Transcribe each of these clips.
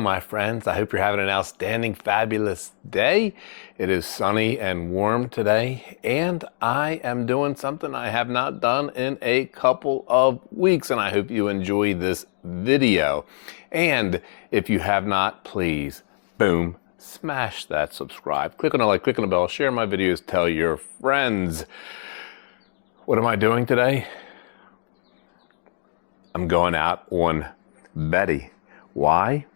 my friends. I hope you're having an outstanding, fabulous day. It is sunny and warm today, and I am doing something I have not done in a couple of weeks, and I hope you enjoy this video. And if you have not, please, boom, smash that subscribe. Click on the like, click on the bell, share my videos, tell your friends. What am I doing today? I'm going out on Betty. Why?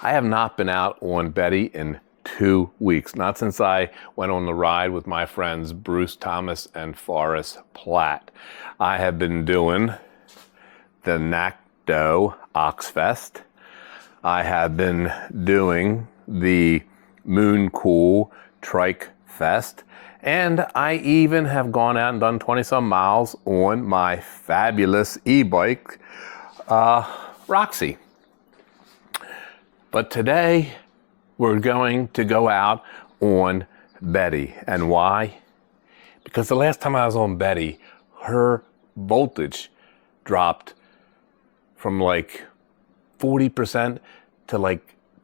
I have not been out on Betty in 2 weeks, not since I went on the ride with my friends Bruce Thomas and Forrest Platt. I have been doing the NACDO Oxfest. I have been doing the Moon Cool Trike Fest, and I even have gone out and done 20 some miles on my fabulous e-bike, Roxy. But today we're going to go out on Betty. And why? Because the last time I was on Betty, her voltage dropped from like 40% to like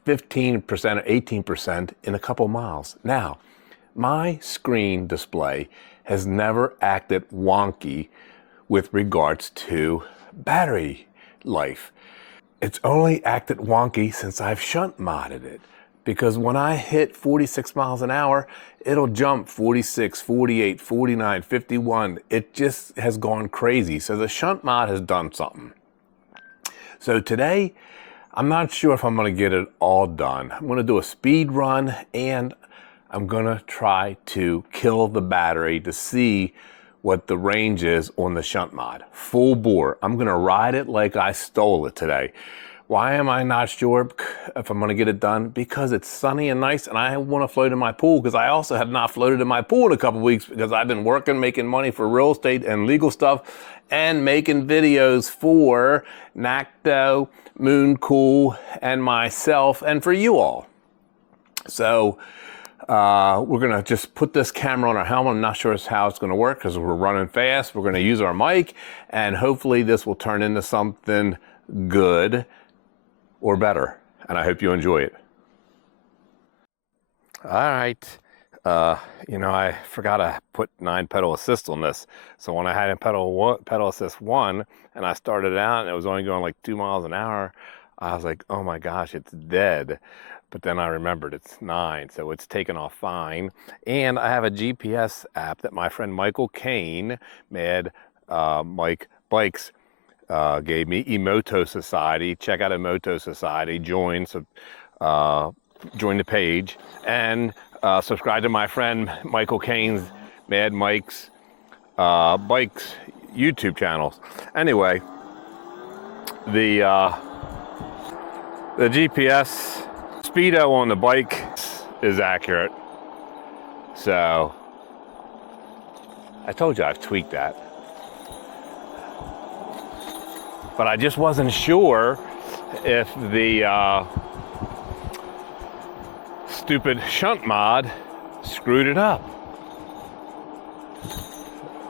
15% or 18% in a couple miles. Now, my screen display has never acted wonky with regards to battery life. It's only acted wonky since I've shunt modded it, because when I hit 46 miles an hour, it'll jump 46, 48, 49, 51. It just has gone crazy. So the shunt mod has done something. So today, I'm not sure if I'm gonna get it all done. I'm gonna do a speed run, and I'm gonna try to kill the battery to see what the range is on the shunt mod. Full bore. I'm gonna ride it like I stole it today. Why am I not sure if I'm gonna get it done? Because it's sunny and nice, and I wanna float in my pool, because I also have not floated in my pool in a couple weeks, because I've been working, making money for real estate and legal stuff, and making videos for NACDO, Moon Cool, and myself, and for you all. So, we're gonna just put this camera on our helmet. I'm not sure how it's gonna work because we're running fast. We're gonna use our mic, and hopefully this will turn into something good or better. And I hope you enjoy it. All right. You know, I forgot to put 9-pedal assist on this. So when I had a pedal assist 1 and I started out and it was only going like 2 miles an hour, I was like, oh my gosh, it's dead. But then I remembered it's 9, so it's taken off fine. And I have a GPS app that my friend Michael Kane, Mad Mike Bikes, gave me, Emoto Society. Check out Emoto Society, join the page, and subscribe to my friend Michael Kane's Mad Mike's Bikes YouTube channels. Anyway, the GPS speedo on the bike is accurate. So I told you I've tweaked that. But I just wasn't sure if the stupid shunt mod screwed it up.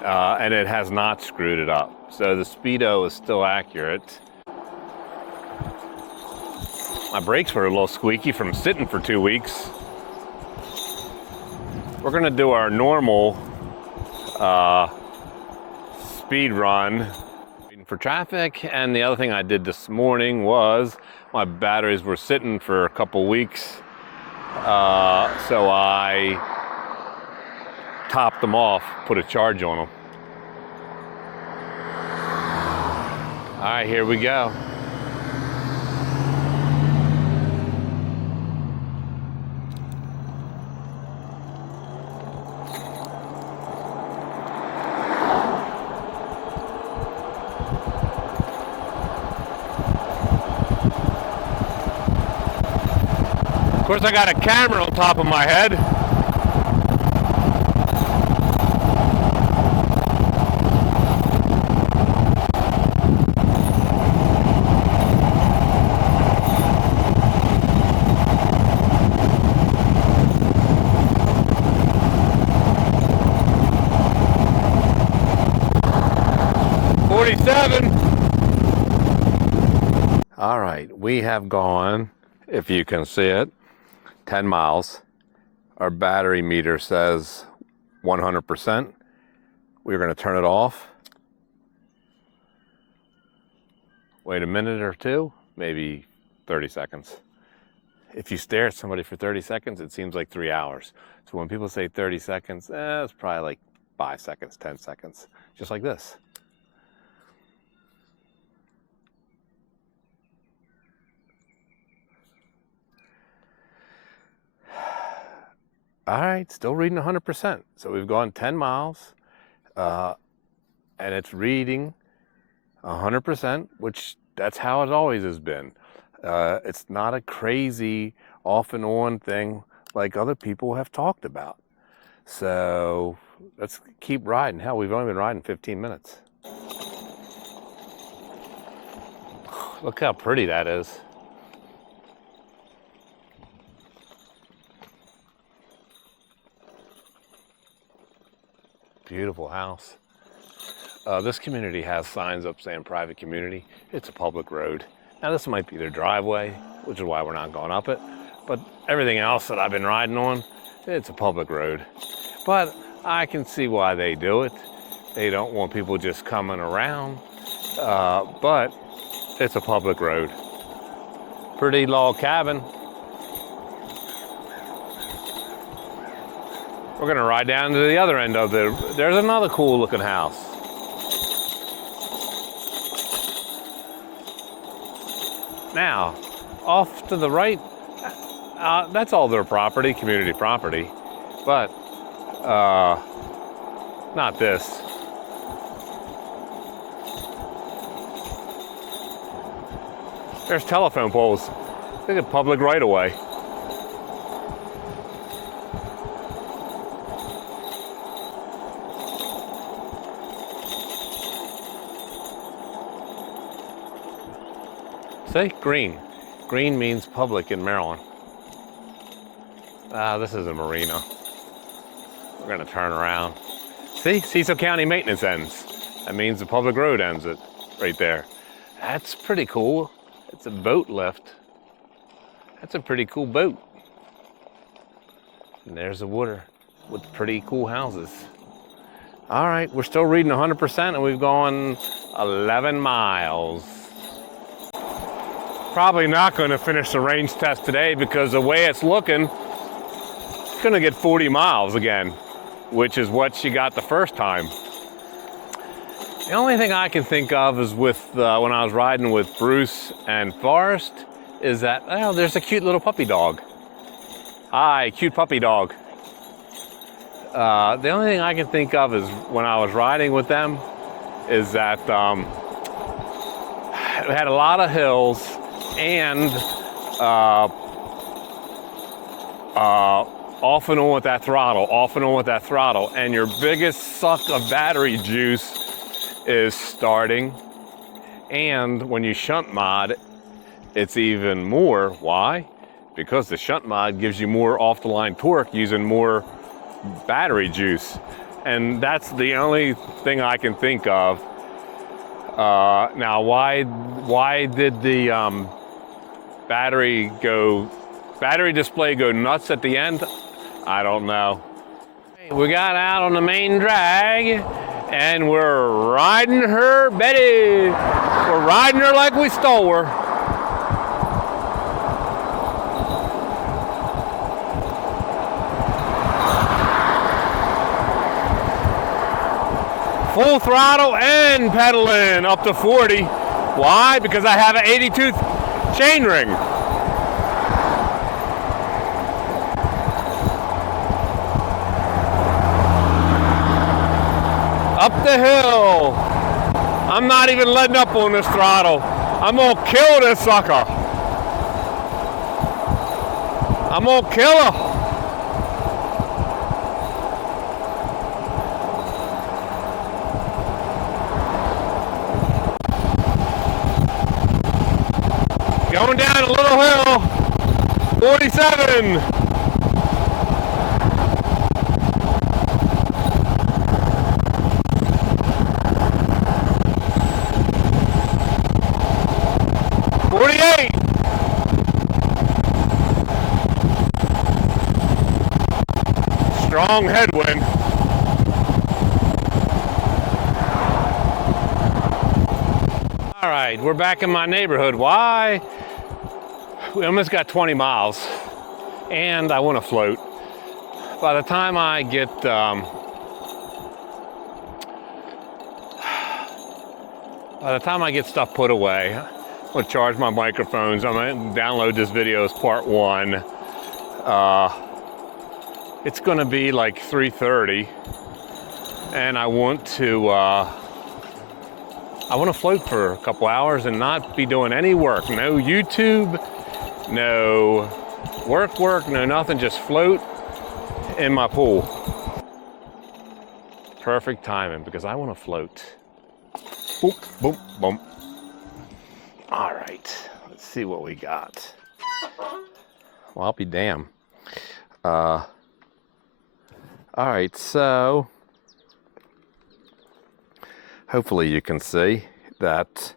And it has not screwed it up. So the speedo is still accurate. My brakes were a little squeaky from sitting for 2 weeks. We're gonna do our normal speed run, waiting for traffic. And the other thing I did this morning was my batteries were sitting for a couple weeks. So I topped them off, put a charge on them. All right, here we go. Of course, I got a camera on top of my head. All right, we have gone, if you can see it, 10 miles. Our battery meter says 100%. We're going to turn it off. Wait a minute or two, maybe 30 seconds. If you stare at somebody for 30 seconds, it seems like 3 hours. So when people say 30 seconds, it's probably like 5 seconds, 10 seconds, just like this. All right, still reading 100%. So we've gone 10 miles, and it's reading 100%, which that's how it always has been. It's not a crazy off and on thing like other people have talked about. So let's keep riding. Hell, we've only been riding 15 minutes. Look how pretty that is. Beautiful house. This community has signs up saying private community. It's a public road. Now this might be their driveway, which is why we're not going up it. But everything else that I've been riding on, it's a public road. But I can see why they do it. They don't want people just coming around. But it's a public road. Pretty log cabin. We're gonna ride down to the other end of there's another cool looking house. Now, off to the right, that's all their property, community property, but not this. There's telephone poles. Look at public right of way. See, green. Green means public in Maryland. This is a marina. We're gonna turn around. See, Cecil County Maintenance ends. That means the public road ends it right there. That's pretty cool. It's a boat lift. That's a pretty cool boat. And there's the water with pretty cool houses. All right, we're still reading 100% and we've gone 11 miles. Probably not going to finish the range test today because the way it's looking, it's going to get 40 miles again, which is what she got the first time. The only thing I can think of is with when I was riding with Bruce and Forrest is that, oh, there's a cute little puppy dog. Hi, cute puppy dog. The only thing I can think of is when I was riding with them is that it had a lot of hills and off and on with that throttle, and your biggest suck of battery juice is starting. And when you shunt mod, it's even more. Why? Because the shunt mod gives you more off the line torque using more battery juice, and that's the only thing I can think of. Now, why did the battery display go nuts at the end? I don't know. We got out on the main drag and we're riding her Betty. We're riding her like we stole her. Full throttle and pedaling up to 40. Why? Because I have an 82 chain ring. Up the hill. I'm not even letting up on this throttle. I'm gonna kill this sucker. I'm gonna kill her. Going down a little hill, 47. strong headwind. All right, we're back in my neighborhood. Why? We almost got 20 miles, and I want to float. By the time I get stuff put away, I'm gonna charge my microphones. I'm gonna download this video as part one. It's gonna be like 3:30, and I want to float for a couple hours and not be doing any work. No YouTube, no work, no nothing. Just float in my pool. Perfect timing because I want to float. Boop, boop, boom. All right, let's see what we got. Well, I'll be damned. All right, so hopefully you can see that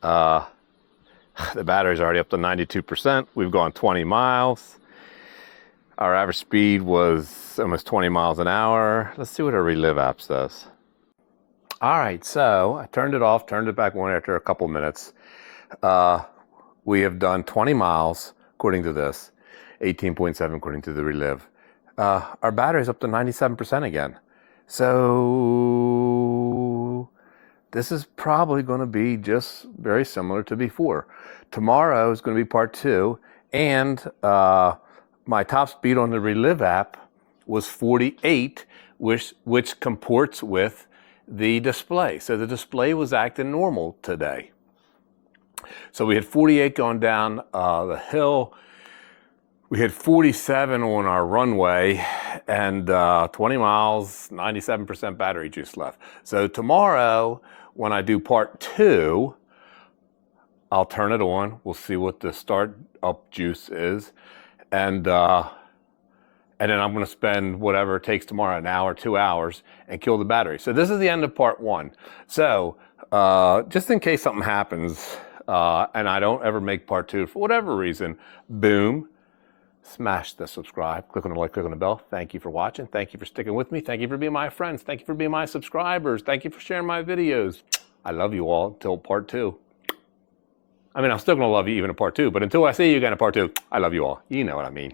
the battery's already up to 92%. We've gone 20 miles. Our average speed was almost 20 miles an hour. Let's see what our Relive app says. All right, so I turned it off, turned it back on after a couple minutes. We have done 20 miles, according to this, 18.7 according to the Relive. Our battery's up to 97% again. So this is probably going to be just very similar to before. Tomorrow is going to be part two, and my top speed on the Relive app was 48, which comports with the display. So the display was acting normal today. So we had 48 going down the hill. We had 47 on our runway, and 20 miles, 97% battery juice left. So tomorrow, when I do part two, I'll turn it on. We'll see what the start up juice is. And then I'm going to spend whatever it takes tomorrow, an hour, 2 hours, and kill the battery. So this is the end of part one. So just in case something happens and I don't ever make part two for whatever reason, boom, smash the subscribe, click on the like, click on the bell. Thank you for watching. Thank you for sticking with me. Thank you for being my friends. Thank you for being my subscribers. Thank you for sharing my videos. I love you all until part two. I mean, I'm still going to love you even in part two, but until I see you again in part two, I love you all. You know what I mean.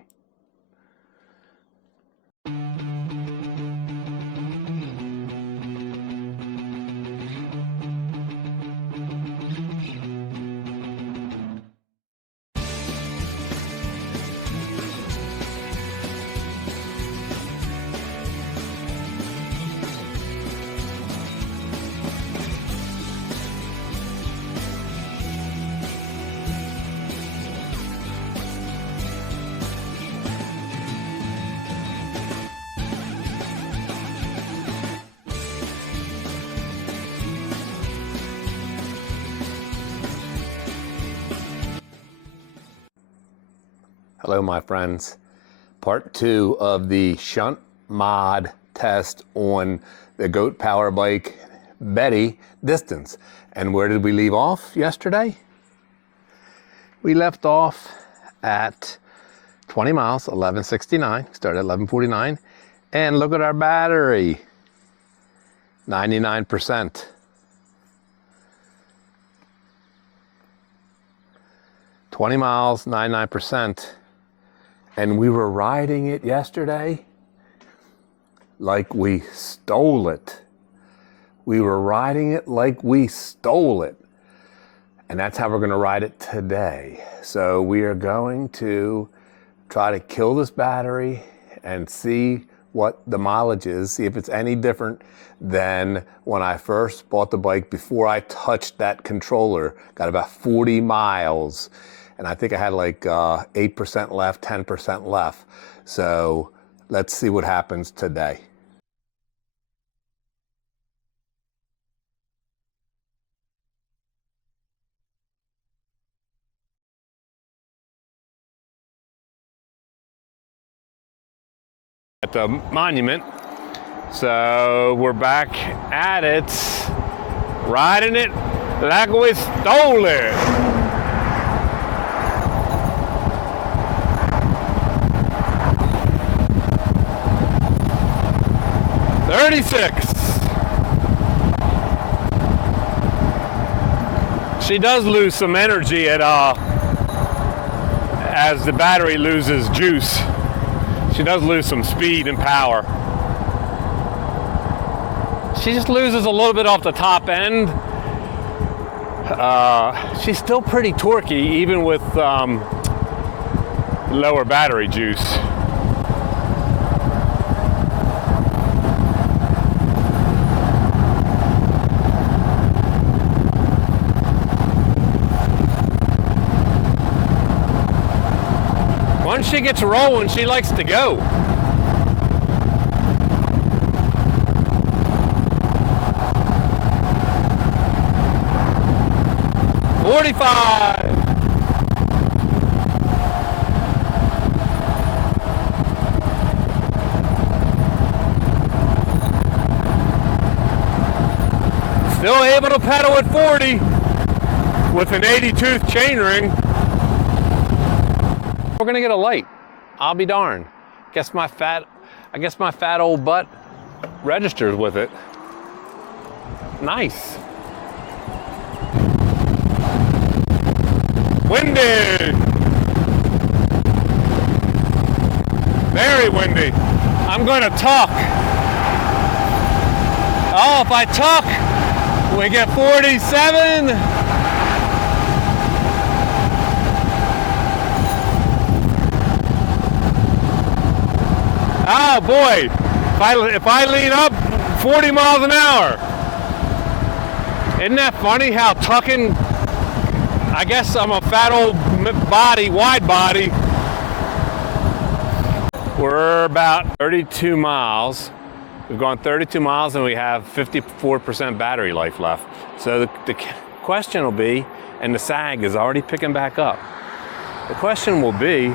Hello, my friends. Part two of the Shunt Mod test on the Goat Power Bike Betty distance. And where did we leave off yesterday? We left off at 20 miles, 1169, started at 1149. And look at our battery, 99%. 20 miles, 99%. And we were riding it yesterday like we stole it. We were riding it like we stole it. And that's how we're going to ride it today. So we are going to try to kill this battery and see what the mileage is, see if it's any different than when I first bought the bike before I touched that controller. Got about 40 miles. And I think I had like 8% left, 10% left. So let's see what happens today. At the monument. So we're back at it, riding it like we stole it. 36. She does lose some energy as the battery loses juice. She does lose some speed and power. She just loses a little bit off the top end. She's still pretty torquey even with lower battery juice. Once she gets rolling, she likes to go. Still able to pedal at 40 with an 80-tooth chainring. We're gonna get a light. I'll be darned. I guess my fat old butt registers with it. Nice. Windy. Very windy. I'm gonna tuck. Oh, if I tuck, we get 47. Oh boy, if I lean up, 40 miles an hour. Isn't that funny how tucking, I guess I'm a fat old body, wide body. We're about 32 miles. We've gone 32 miles and we have 54% battery life left. So the question will be, and the sag is already picking back up. The question will be,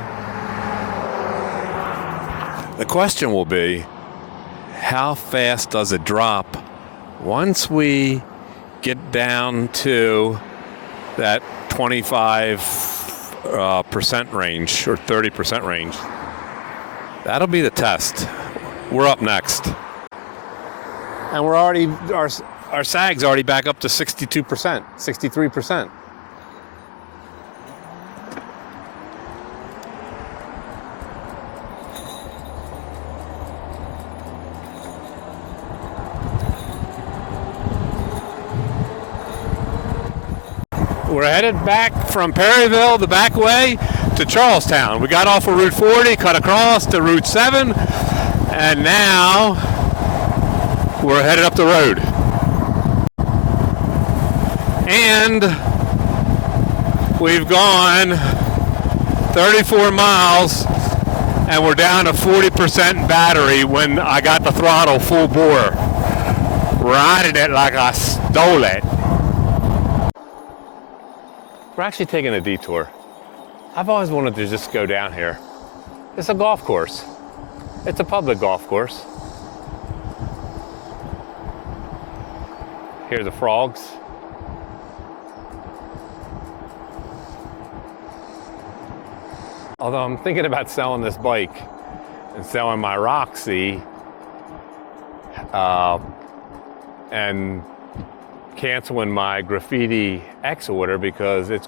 how fast does it drop once we get down to that 25% range or 30% range? That'll be the test. We're up next. And we're already, our sag's already back up to 62%, 63%. We're headed back from Perryville the back way to Charlestown. We got off of Route 40, cut across to Route 7, and now we're headed up the road. And we've gone 34 miles and we're down to 40% battery when I got the throttle full bore. Riding it like I stole it. We're actually taking a detour. I've always wanted to just go down here. It's a golf course. It's a public golf course. Here are the frogs. Although I'm thinking about selling this bike and selling my Roxy and canceling my Graffiti X order because it's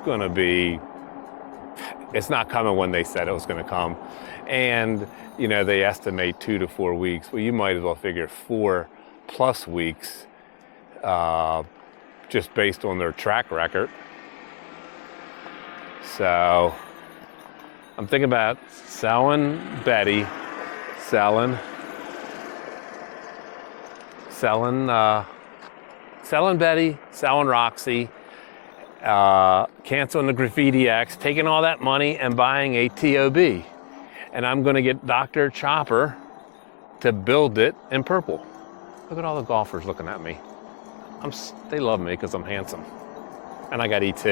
not coming when they said it was going to come. And, you know, they estimate 2 to 4 weeks. Well, you might as well figure 4+ weeks just based on their track record. So I'm thinking about selling Betty, selling Betty, selling Roxy, canceling the Graffiti X, taking all that money and buying a TOB. And I'm gonna get Dr. Chopper to build it in purple. Look at all the golfers looking at me. They love me because I'm handsome. And I got ET.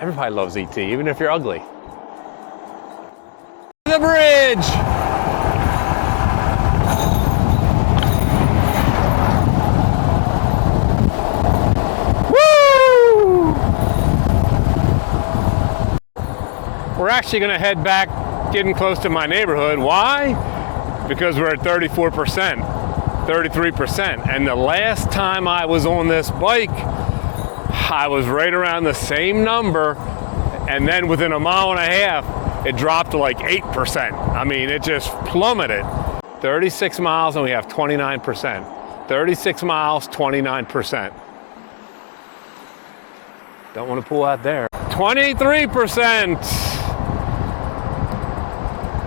Everybody loves ET, even if you're ugly. The bridge! We're actually going to head back, getting close to my neighborhood. Why? Because we're at 34%. 33%. And the last time I was on this bike, I was right around the same number, and then within a mile and a half, it dropped to like 8%. I mean, it just plummeted. 36 miles and we have 29%. 36 miles, 29%. Don't want to pull out there. 23%.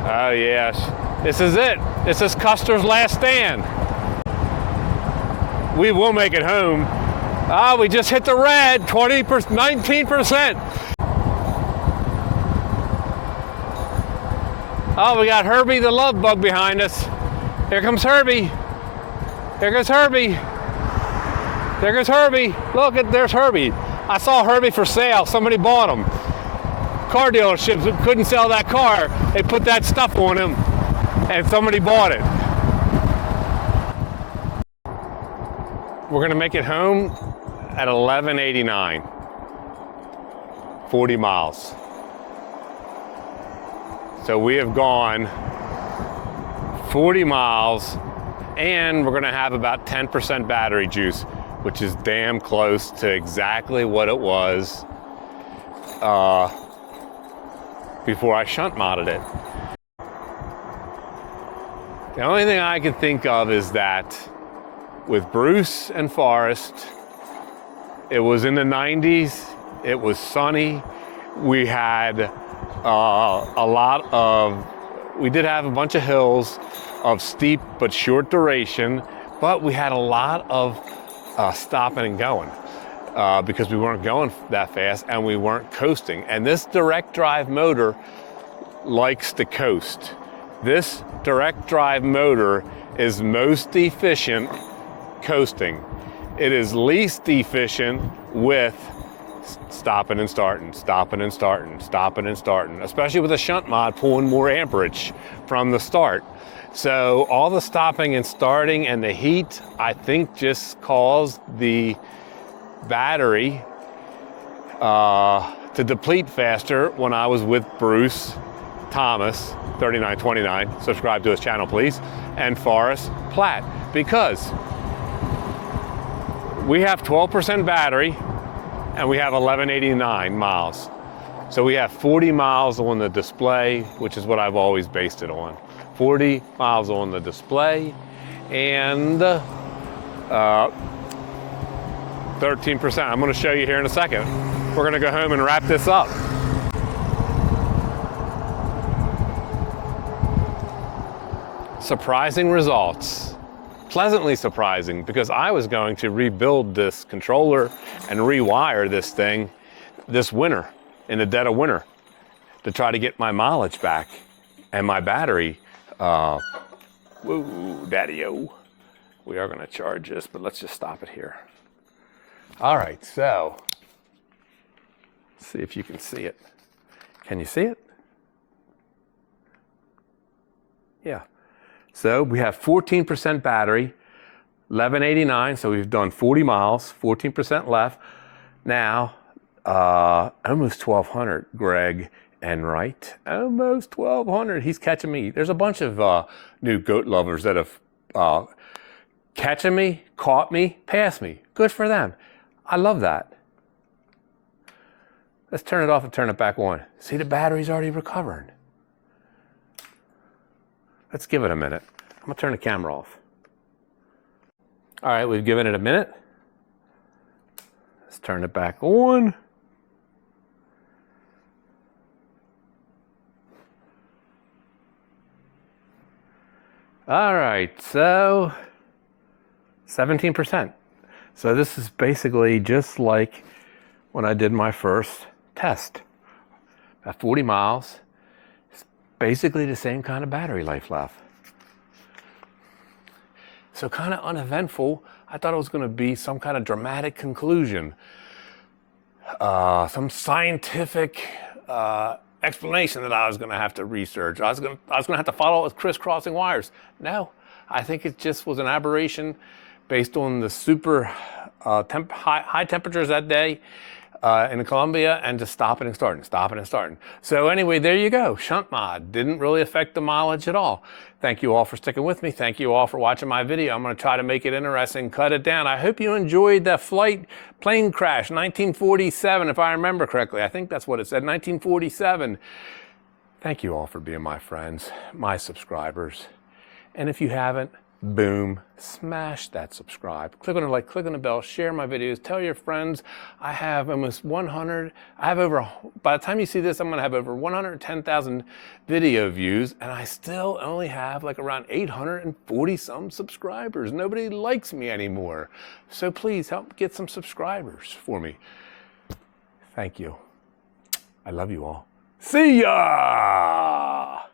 Oh yes, this is it. This is Custer's last stand. We will make it home. Ah, we just hit the red, 19%. Oh, we got Herbie the love bug behind us. Here comes Herbie. Here goes Herbie. There goes Herbie. Look, there's Herbie. I saw Herbie for sale. Somebody bought him. Car dealerships couldn't sell that car. They put that stuff on him, and somebody bought it. We're gonna make it home at 11:89. 40 miles. So we have gone 40 miles, and we're gonna have about 10% battery juice, which is damn close to exactly what it was before I shunt modded it. The only thing I can think of is that with Bruce and Forrest, it was in the 90s, it was sunny, we had we did have a bunch of hills of steep but short duration, but we had a lot of stopping and going because we weren't going that fast and we weren't coasting. And this direct drive motor likes to coast. This direct drive motor is most efficient coasting. It is least efficient with stopping and starting, stopping and starting, stopping and starting, especially with a shunt mod pulling more amperage from the start. So all the stopping and starting and the heat, I think, just caused the battery to deplete faster when I was with Bruce Thomas, 3929, subscribe to his channel please, and Forrest Platt, because we have 12% battery and we have 1189 miles. So we have 40 miles on the display, which is what I've always based it on. 40 miles on the display and 13%. I'm gonna show you here in a second. We're gonna go home and wrap this up. Surprising results. Pleasantly surprising, because I was going to rebuild this controller and rewire this thing this winter, in the dead of winter, to try to get my mileage back and my battery. Woo, daddy-o. We are gonna charge this, but let's just stop it here. All right, so, let's see if you can see it. Can you see it? Yeah. So we have 14% battery, 1189, so we've done 40 miles, 14% left. Now, almost 1200, Greg and Wright, almost 1200. He's catching me. There's a bunch of new goat lovers that have catching me, caught me, passed me. Good for them. I love that. Let's turn it off and turn it back on. See, the battery's already recovering. Let's give it a minute. I'm gonna turn the camera off. All right, we've given it a minute. Let's turn it back on. All right, so 17%. So this is basically just like when I did my first test. At 40 miles, it's basically the same kind of battery life left. So kind of uneventful. I thought it was going to be some kind of dramatic conclusion, some scientific explanation that I was going to have to research. I was going to have to follow it with crisscrossing wires. No, I think it just was an aberration based on the super high temperatures that day. in Colombia, and just stopping and starting. So anyway, there you go. Shunt Mod didn't really affect the mileage at all. Thank you all for sticking with me. Thank you all for watching my video. I'm going to try to make it interesting, cut it down. I hope you enjoyed the plane crash, 1947, if I remember correctly. I think that's what it said, 1947. Thank you all for being my friends, my subscribers. And if you haven't, boom, smash that subscribe. Click on the like, click on the bell, share my videos, tell your friends. I have almost 100, I have over, by the time you see this, I'm gonna have over 110,000 video views, and I still only have like around 840 some subscribers. Nobody likes me anymore. So please help get some subscribers for me. Thank you. I love you all. See ya!